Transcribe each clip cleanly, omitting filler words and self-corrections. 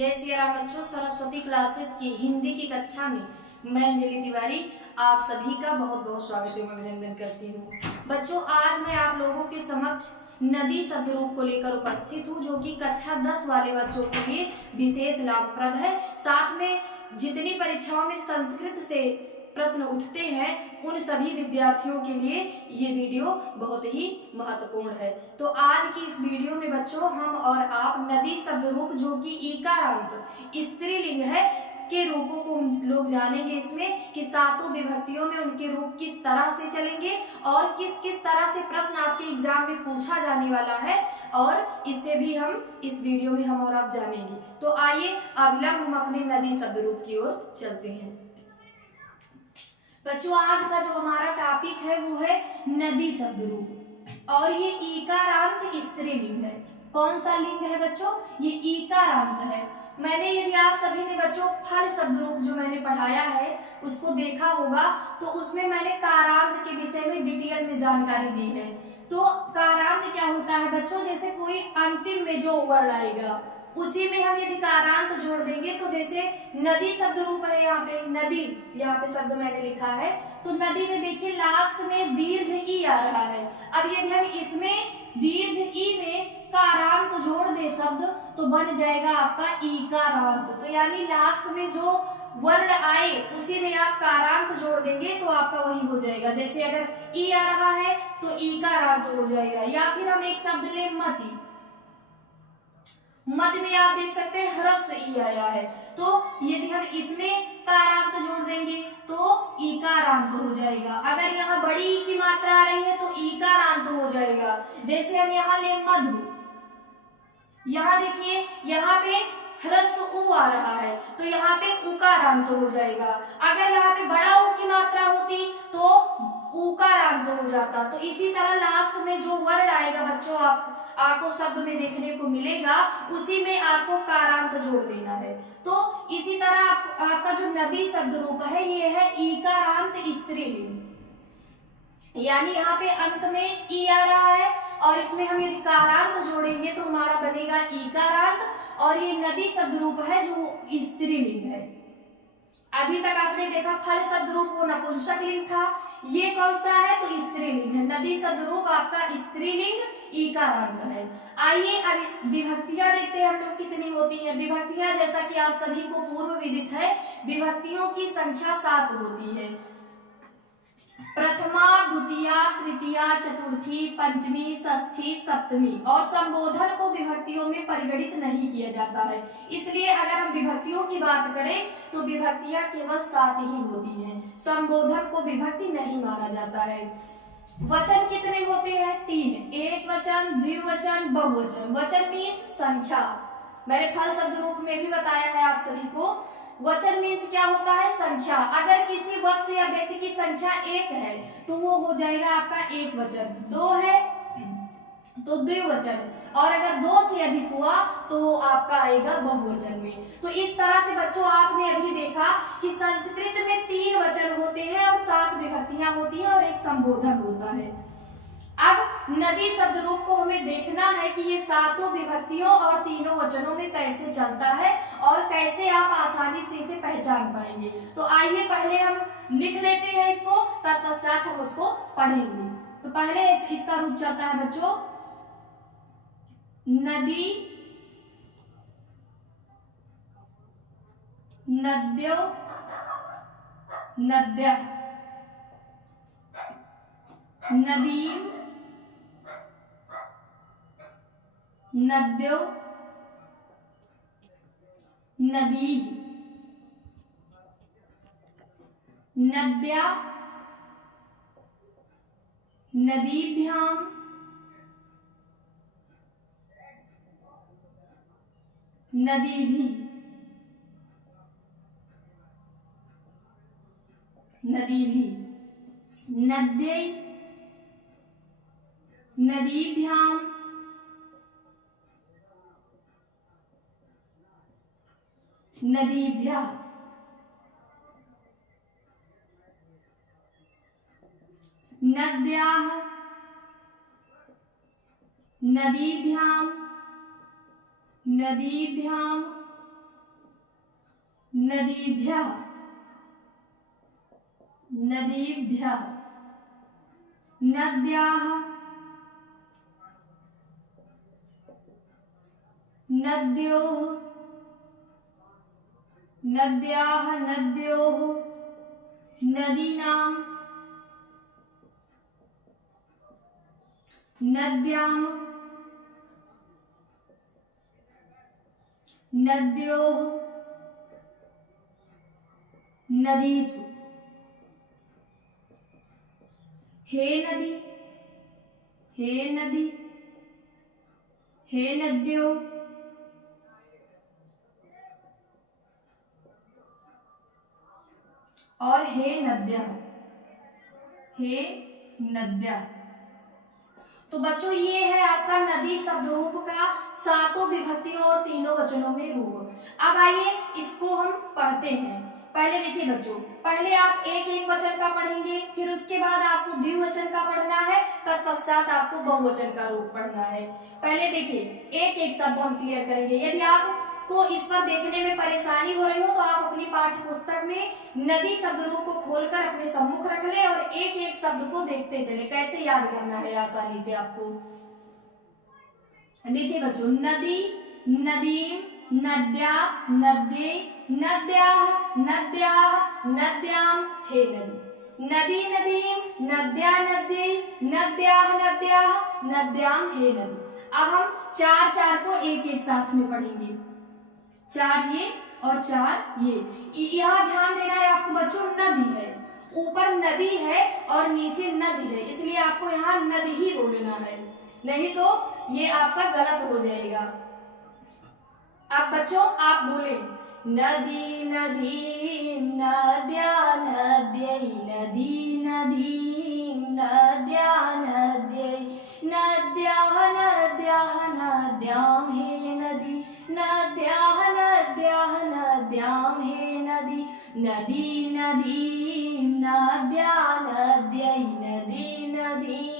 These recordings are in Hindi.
जय सिया राम बच्चों। सरस्वती क्लासेस की हिंदी की कक्षा में मैं अंजलि तिवारी आप सभी का बहुत बहुत स्वागत एवं अभिनंदन करती हूँ। बच्चों, आज मैं आप लोगों के समक्ष नदी शब्द रूप को लेकर उपस्थित हूँ, जो कि कक्षा 10 वाले बच्चों के लिए विशेष लाभप्रद है। साथ में जितनी परीक्षाओं में संस्कृत से प्रश्न उठते हैं उन सभी विद्यार्थियों के लिए ये वीडियो बहुत ही महत्वपूर्ण है। तो आज की इस वीडियो में बच्चों हम और आप नदी शब्द रूप, जो कि ईकारांत स्त्रीलिंग है, के रूपों को हम लोग जानेंगे। इसमें कि सातों विभक्तियों में उनके रूप किस तरह से चलेंगे और किस किस तरह से प्रश्न आपके एग्जाम में पूछा जाने वाला है, और इसे भी हम इस वीडियो में हम और आप जानेंगे। तो आइए अविलंब हम अपने नदी शब्द रूप की ओर चलते हैं। बच्चों, आज का जो हमारा टॉपिक है वो है नदी शब्द रूप, और ये ईकारांत स्त्रीलिंग है। कौन सा लिंग है बच्चों? ये ईकारांत है। मैंने, यदि आप सभी ने बच्चों फल शब्द रूप जो मैंने पढ़ाया है उसको देखा होगा, तो उसमें मैंने कारांत के विषय में डिटेल में जानकारी दी है। तो कारांत क्या होता है बच्चों? जैसे कोई अंतिम में जो वर्ण आएगा उसी में हम यदि कारांत जोड़ देंगे, तो जैसे नदी शब्द रूप है, यहाँ पे नदी, यहाँ पे शब्द मैंने लिखा है, तो नदी में देखिए लास्ट में दीर्घ ई आ रहा है। अब यदि हम इसमें दीर्घ ई में कारांत जोड़ दे शब्द, तो बन जाएगा आपका ईकारांत। तो यानी लास्ट में जो वर्ण आए उसी में आप कारांत जोड़ देंगे तो आपका वही हो जाएगा। जैसे अगर ई आ रहा है तो ईकारांत हो जाएगा। या फिर हम एक शब्द ले मति, मद में आप देख सकते हैं ह्रस्व ई आया है, तो यदि हम इसमें कारांत जोड़ देंगे तो ईकारांत हो जाएगा। अगर यहाँ बड़ी ई की मात्रा आ रही है तो ईकारांत हो जाएगा। जैसे हम यहाँ ले मधु, यहाँ देखिए यहाँ पे ह्रस्व उ आ रहा है तो यहाँ पे उकारांत हो जाएगा। अगर यहाँ पे बड़ा उ की मात्रा होती तो उकारांत हो जाता। तो इसी तरह लास्ट में जो वर्ण आएगा बच्चों आपको शब्द में देखने को मिलेगा, उसी में आपको कारांत जोड़ देना है। तो इसी तरह आपका जो नदी शब्द रूप है ये है ईकारांत स्त्रीलिंग, यानी यहाँ पे अंत में ई आ रहा है और इसमें हम यदि कारांत जोड़ेंगे तो हमारा बनेगा ईकारांत, और ये नदी शब्द रूप है जो स्त्रीलिंग है। अभी तक आपने देखा फल शब्द रूप वो नपुंसक लिंग था, ये कौन सा है? तो स्त्रीलिंग है। नदी शब्द रूप आपका स्त्रीलिंग ईकारांत है। आइए अब विभक्तियां देखते हैं हम लोग कितनी होती हैं। विभक्तियां, जैसा कि आप सभी को पूर्व विदित है, विभक्तियों की संख्या 7 होती है। प्रथमा, द्वितीया, तृतीया, चतुर्थी, पंचमी, षष्ठी, सप्तमी, और संबोधन को विभक्तियों में परिगणित नहीं किया जाता है। इसलिए अगर हम विभक्तियों की बात करें तो विभक्तियां केवल 7 ही होती हैं, संबोधन को विभक्ति नहीं माना जाता है। वचन कितने होते हैं? 3, एक वचन, द्विवचन, बहुवचन। वचन मीन्स संख्या, मैंने फल शब्द रूप में भी बताया है आप सभी को। वचन मीन्स क्या होता है? संख्या। अगर किसी वस्तु या व्यक्ति की संख्या 1 है तो वो हो जाएगा आपका एक वचन, 2 है तो द्विवचन, और अगर 2 से अधिक हुआ तो वो आपका आएगा बहुवचन में। तो इस तरह से बच्चों आपने अभी देखा कि संस्कृत में 3 वचन होते हैं और 7 विभक्तियां होती हैं और एक संबोधन होता है। अब नदी शब्द रूप को हमें देखना है कि ये 7 विभक्तियों और 3 वचनों में कैसे चलता है और कैसे आप आसानी से इसे पहचान पाएंगे। तो आइए पहले हम लिख लेते हैं इसको, तत्पश्चात हम उसको पढ़ेंगे। तो पहले इसका रूप चलता है बच्चों नदी, नद्यो, नद्य, नदीम, नद्यो, नदी, नद्या, नदीभ्याम, नदीभि, नदीभि, नद्यै, नदीभ्याम, नदीभ्यः, नद्याः, नदीभ्याम, नदीभ्याम, नदीभ्यः नदीभ्यः नद्याः नद्योः नद्याः नद्योः नदीनां नद्यां नद्योः नदीषु हे नदी हे नदी हे नद्यों और हे नद्या हे नद्या। तो बच्चों ये है आपका नदी शब्द रूप का सातों विभक्तियों और तीनों वचनों में रूप। अब आइए इसको हम पढ़ते हैं। पहले देखिए बच्चों, पहले आप एक एक वचन का पढ़ेंगे, फिर उसके बाद आपको द्विवचन का पढ़ना है, तत्पश्चात आपको बहुवचन का रूप पढ़ना है। पहले देखिए एक एक शब्द हम क्लियर करेंगे। यदि आपको इस पर देखने में परेशानी हो रही हो तो आप अपनी पाठ्य पुस्तक में नदी शब्द रूप को खोलकर अपने सम्मुख रख लें और एक एक शब्द को देखते चले, कैसे याद करना है आसानी से आपको। देखिए बच्चों, नदी, नदीम, नद्या, नद्ये, नद्याः, नद्याः, नद्यां, हे नदी। नदी नदीम, नद्या नद्ये, नद्याः नद्याः, नद्यां, हे नदी। अब हम चार चार को एक एक साथ में पढ़ेंगे, चार ये और चार ये। यहाँ ध्यान देना है आपको बच्चों, नदी है, ऊपर नदी है और नीचे नदी है, इसलिए आपको यहाँ नदी ही बोलना है, नहीं तो ये आपका गलत हो जाएगा। अब बच्चों आप बोले नदी नदी नद्या नद्यै, नदी नदी नद्या नद्यै, नद्याः नद्याः नद्यां, हे नदी। नद्याः नद्याः नद्यां, हे नदी। नदी नदी नद्या नद्यै, नदी नदीं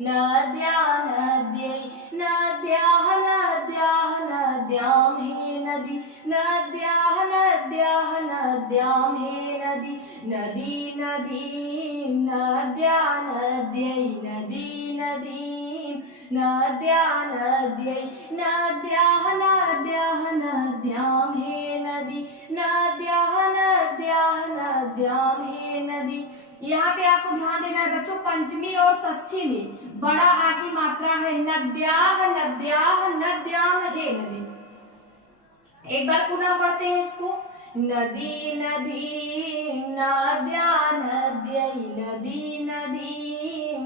नद्या नद्यै, नद्याः नद्याः नद्यां, हे नदी। नद्याः नद्याः नद्यां, हे नदी। नदी नदीं नद्या नद्यै, नदी नदीं नद्या नद्यै, नद्याः नद्याः नद्यां, हे नदी। नद्याः नद्याः नद्यां, हे नदी। यहाँ पे आपको ध्यान देना है बच्चों, पंचमी और षष्ठी में बड़ा आ की मात्रा है, नद्याः नद्याः नद्यां, हे नदी। एक बार पुनः पढ़ते हैं इसको, नदी नदी नद्या नद्यै, नदी नदी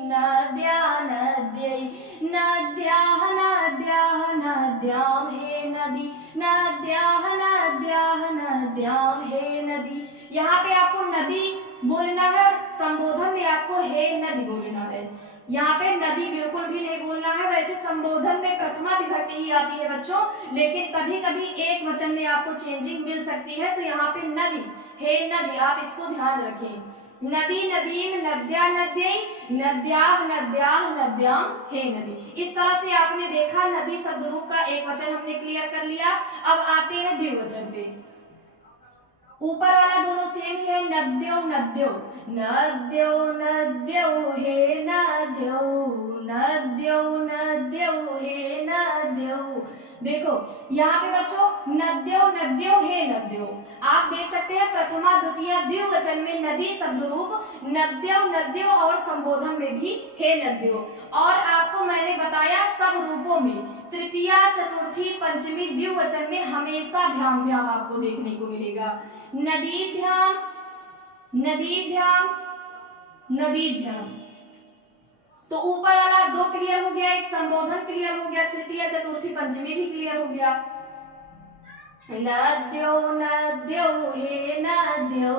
नद्या नद्यै, नद्याः नद्याः नद्यां, हे नदी। नद्याः नद्याः नद्यां, हे नदी। यहाँ पे आपको नदी बोलना है और संबोधन में आपको हे नदी बोलना है। यहाँ पे नदी बिल्कुल भी नहीं बोलना है। वैसे संबोधन में प्रथमा विभक्ति ही आती है बच्चों, लेकिन कभी कभी एक वचन में आपको चेंजिंग मिल सकती है, तो यहाँ पे नदी, हे नदी, आप इसको ध्यान रखें। नदी नदीम नद्या नद्यै, नद्याः नद्याः नद्यां, हे नदी। इस तरह से आपने देखा नदी शब्द रूप का एक वचन हमने क्लियर कर लिया। अब आते हैं द्विवचन पे। ऊपर वाला दोनों सेम ही है, नद्यो नद्यो, नद्यो नद्यो, हे नद्यो, नद्यो नद्यो, हे नद्यो। देखो यहाँ पे बच्चों नद्यो नद्यो, हे नद्यो, आप देख सकते हैं प्रथमा द्वितीय द्विवचन में नदी शब्द रूप नद्यो नद्यो और संबोधन में भी हे नद्यो। और आपको मैंने बताया सब रूपों में तृतीया चतुर्थी पंचमी द्विवचन में हमेशा भ्याम भ्याम आपको देखने को मिलेगा। नदीभ्याम नदीभ्याम नदीभ्याम। तो ऊपर वाला दो क्लियर हो गया, एक संबोधन क्लियर हो गया, तृतीय चतुर्थी पंचमी भी क्लियर हो गया। नद्यो नद्यो, हे नद्यो,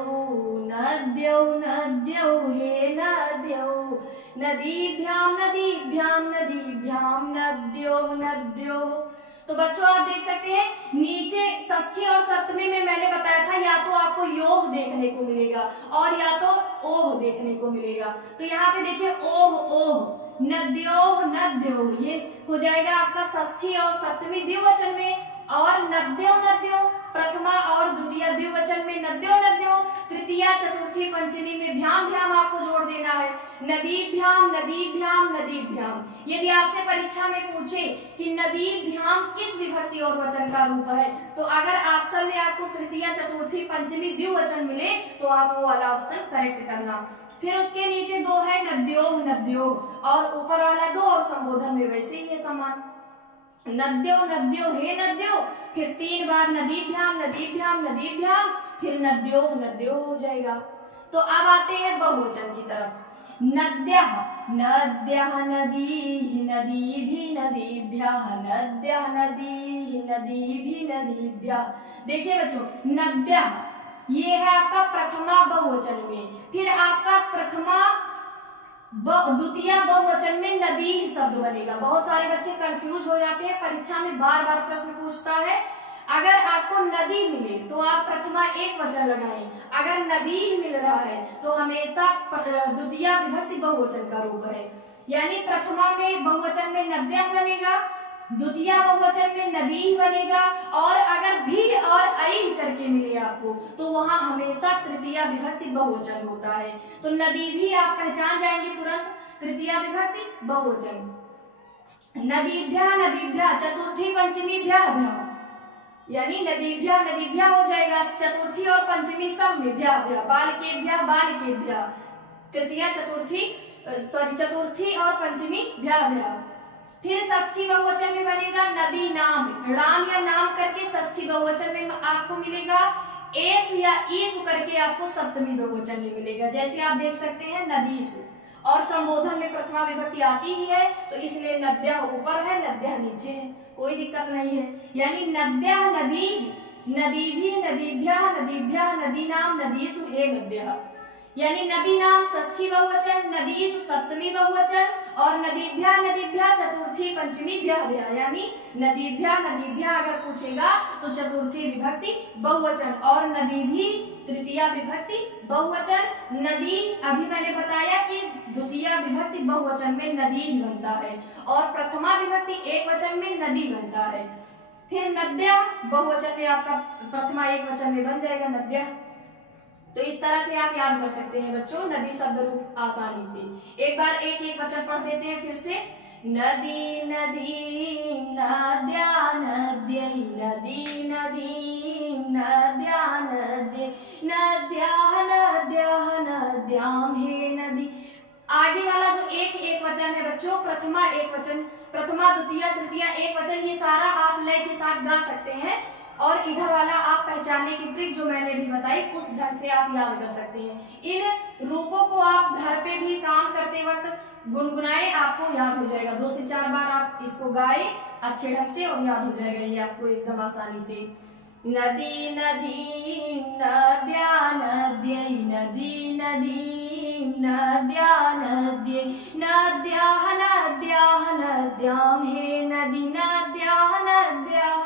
नद्यो नद्यो, हे नद्यो। नदीभ्याम नदीभ्याम नदीभ्याम, नद्यो नद्यो। तो बच्चों आप देख सकते हैं नीचे षष्ठी और सप्तमी में मैंने बताया था या तो आपको योह देखने को मिलेगा और या तो ओह देखने को मिलेगा। तो यहाँ पे देखिए ओह ओह, नद्योह नद्यो, ये हो जाएगा आपका षष्ठी और सप्तमी द्विवचन में, और नब्यो नद्यो प्रथमा और द्वितीय द्विवचन में नद्यो नद्यो, तृतीया चतुर्थी पंचमी में भ्याम भ्याम आपको जोड़ देना है, नदीभ्याम नदीभ्याम नदीभ्याम। यदि आपसे परीक्षा में पूछे कि नदीभ्याम किस विभक्ति और वचन का रूप है, तो अगर ऑप्शन में आपको तृतीया चतुर्थी पंचमी द्विवचन मिले तो आप वो वाला ऑप्शन करेक्ट करना। फिर उसके नीचे दो है नद्यो नद्यो, और ऊपर वाला दो और संबोधन में वैसे ही है समान, नद्यो नद्यो हे नद्यो, फिर 3 बार नदीभ्याम नदीभ्याम नदीभ्याम, फिर नद्यो नद्यो हो जाएगा। तो अब आते हैं बहुवचन की तरफ, नद्यः नद्यः नदीः नदीभिः नदीभ्यः नद्यः नदीः नदीभिः नदीभ्यः। देखिए बच्चों, नद्यः ये है आपका प्रथमा बहुवचन में, फिर आपका प्रथमा द्वितीय बहुवचन में नदी शब्द बनेगा। बहुत सारे बच्चे कंफ्यूज हो जाते हैं, परीक्षा में बार बार प्रश्न पूछता है। अगर आपको नदी मिले तो आप प्रथमा एक वचन लगाएं, अगर नदी मिल रहा है तो हमेशा द्वितीय विभक्ति बहुवचन का रूप है, यानी प्रथमा में बहुवचन में नद्यः बनेगा, द्वितीय बहुवचन में नदी बनेगा, और अगर भी और ऐ करके मिले आपको तो वहां हमेशा तृतीय विभक्ति बहुवचन होता है। तो नदी भी आप पहचान जाएंगे तुरंत, तृतीय विभक्ति बहुवचन। नदीभ्यः नदीभ्यः चतुर्थी पंचमी भ्यः भ्यः, यानी नदीभ्यः नदीभ्यः हो जाएगा, चतुर्थी और पंचमी सब में भ्यः भ्यः, बालकेभ्यः बालकेभ्यः, तृतीय चतुर्थी चतुर्थी और पंचमी भ्यः भ्यः। फिर षष्ठी बहुवचन में बनेगा नदी नाम, राम या नाम करके षष्ठी बहुवचन में आपको मिलेगा, एस या ईसु करके आपको सप्तमी बहुवचन में मिलेगा, जैसे आप देख सकते हैं नदीसु। और संबोधन में प्रथमा विभक्ति आती ही है, तो इसलिए नद्यः ऊपर है नद्यः नीचे है, कोई दिक्कत नहीं है। यानी नद्यः नदी नदीभिः नदीभ्यः नदीभ्यः नदीनाम नदीसु हे नद्यः, यानी नदी नाम षष्ठी बहुवचन, नदीसु सप्तमी बहुवचन, और नदीभ्यः नदीभ्यः चतुर्थी पंचमी भ्यः भ्यः, यानी नदीभ्यः नदीभ्यः अगर पूछेगा तो चतुर्थी विभक्ति बहुवचन, और नदी भी तृतीय विभक्ति बहुवचन। नदी अभी मैंने बताया कि द्वितीय विभक्ति बहुवचन में नदी ही बनता है, और प्रथमा विभक्ति एक वचन में नदी बनता है। फिर नद्यः बहुवचन में आपका प्रथमा एक वचन में बन जाएगा नद्यः। तो इस तरह से आप याद कर सकते हैं बच्चों नदी शब्द रूप आसानी से। एक बार एक एक वचन पढ़ देते हैं फिर से, नदी नदी नद्या नद्यै नदी नदी नद्या नद्यै नद्याः नद्याः नद्याम हे नदी। आगे वाला जो एक एक वचन है बच्चों, प्रथमा एक वचन, प्रथमा द्वितीय तृतीय एक वचन, ये सारा आप लय के साथ गा सकते हैं, और इधर वाला आप पहचानने की ट्रिक जो मैंने भी बताई उस ढंग से आप याद कर सकते हैं। इन रूपों को आप घर पे भी काम करते वक्त गुनगुनाए, आपको याद हो जाएगा। 2 से 4 बार आप इसको गाए अच्छे ढंग से और याद हो जाएगा ये आपको एकदम आसानी से। नदी नदी नद्या नद्यै नदी नदी नद्या नद्यै नद्याः नद्याः नद्याम हे नदी नद्याः नद्याः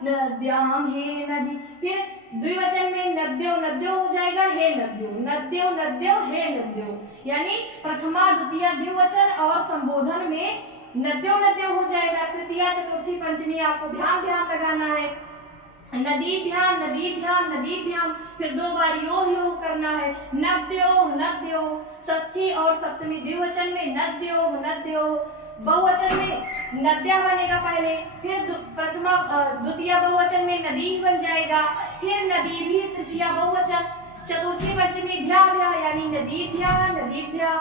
नद्याम हे नदी। फिर द्विवचन में नद्यो नद्यो हो जाएगा हे नद्यो, नद्यो नद्यो हे नद्यो, यानी प्रथमा द्वितीय द्विवचन और संबोधन में नद्यो नद्यो हो जाएगा। तृतीय चतुर्थी पंचमी आपको भ्याम भ्याम लगाना है, नदीभ्याम नदीभ्याम नदीभ्याम, फिर 2 बार यो करना है, नद्यो नद्यो। षष्ठी और सप्तमी द्विवचन में नद्यो नद्यो, बहुवचन में नद्या बनेगा पहले, फिर प्रथमा द्वितीय बहुवचन में नदी बन जाएगा, फिर नदी भी तृतीय बहुवचन, चतुर्थी पंचमी भ्यः भ्यः यानी नदीभ्यः नदीभ्यः।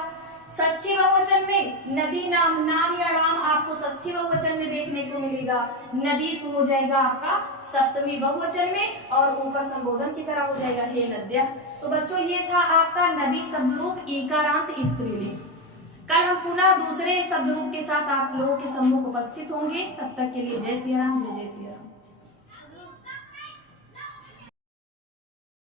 षष्ठी बहुवचन में नदी नाम, नाम या नाम आपको षष्ठी बहुवचन में देखने को मिलेगा, नदीसु हो जाएगा आपका सप्तमी बहुवचन में, और ऊपर संबोधन की तरह हो जाएगा हे नद्यः। तो बच्चों ये था आपका नदी शब्द रूप ईकारांत स्त्रीलिंग। कल हम पुनः दूसरे शब्द रूप के साथ आप लोगों के सम्मुख उपस्थित होंगे। तब तक के लिए जय श्री राम, जय जय श्री राम।